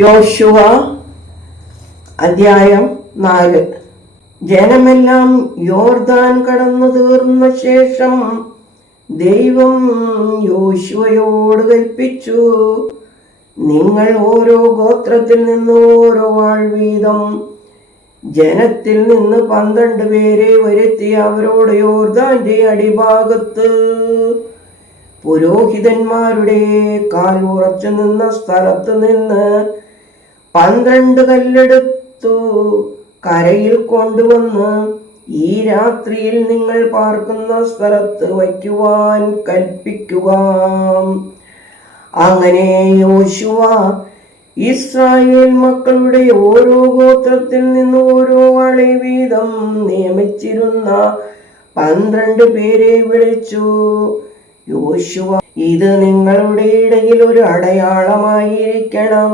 യോശുവ അധ്യായം 4. ജനമെല്ലാം യോർദാൻ കടന്നു തീർന്ന ശേഷം ദൈവം യോശുവയോട് കൽപ്പിച്ചു, നിങ്ങൾ ഓരോ ഗോത്രത്തിൽ നിന്ന് ഓരോ ആൾ വീതം ജനത്തിൽ നിന്ന് 12 പേരെ വരുത്തി അവരോട് യോർദാന്റെ അടിഭാഗത്ത് പുരോഹിതന്മാരുടെ കാൽ ഉറച്ചു നിന്ന സ്ഥലത്ത് നിന്ന് 12 കല്ലെടുത്തു കരയിൽ കൊണ്ടുവന്ന് ഈ രാത്രിയിൽ നിങ്ങൾ പാർക്കുന്ന സ്ഥലത്ത് വയ്ക്കുവാൻ കൽപ്പിക്കുക. അങ്ങനെ യോശുവ ഇസ്രായേൽ മക്കളുടെ ഓരോ ഗോത്രത്തിൽ നിന്ന് ഓരോ ആളെ വീതം നിയമിച്ചിരുന്ന 12 പേരെ വിളിച്ചു. യോശുവ, ഇത് നിങ്ങളുടെ ഇടയിൽ ഒരു അടയാളമായിരിക്കണം.